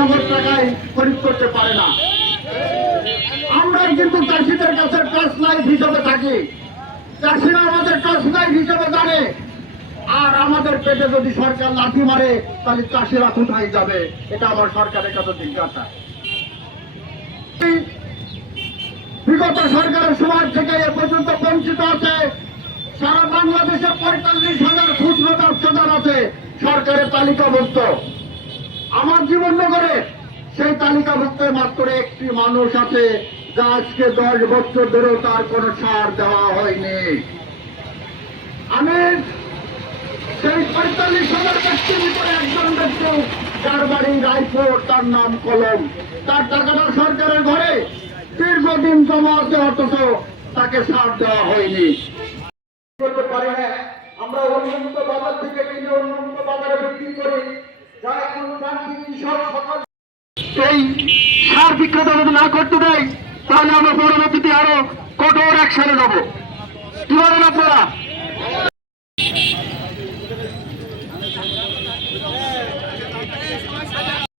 নগদ টাকায় খরিদ করতে পারে না। আমরা কিন্তু চাষিদের কাছে টর্চ লাইট হিসাবে থাকি। চাষিরা আমাদের টর্চ লাইট হিসাবে জানে। আর আমাদের পেটে যদি সরকার লাঠি মারে, তাহলে চাষিরা কোথায় যাবে? এটা আমার সরকারের কাছে জিজ্ঞাসা। বিগত সরকারের সময় থেকে এ পর্যন্ত বঞ্চিত আছে। সারা বাংলাদেশে পঁয়তাল্লিশ হাজার খুচরো ব্যবসাদার আছে। সরকারের তালিকাভুক্ত। আমার জীবননগরে সেই তালিকাভুক্ত মাত্র একটি মানুষ আছে, যা আজকে দশ বছর ধরেও তার কোনো সার দেওয়া হয়নি। আমি সেই পঁয়তাল্লিশ হাজার ব্যক্তির ভিতরে একজন ব্যক্তি, যার বাড়ি রায়পুর, তার নাম কলম। তার টাকাটা সরকারের ঘরে। দীর্ঘদিন জমা আছে, অথচ তাকে সার দেওয়া হয়নি। আমরা উন্নত বাজার থেকে কিনে উন্নত এই সার বিক্রেতা যদি না করতে দেয়, তাহলে আমরা পরবর্তীতে আরও কঠোর অ্যাকশনে যাব। কি বলেন আপনারা?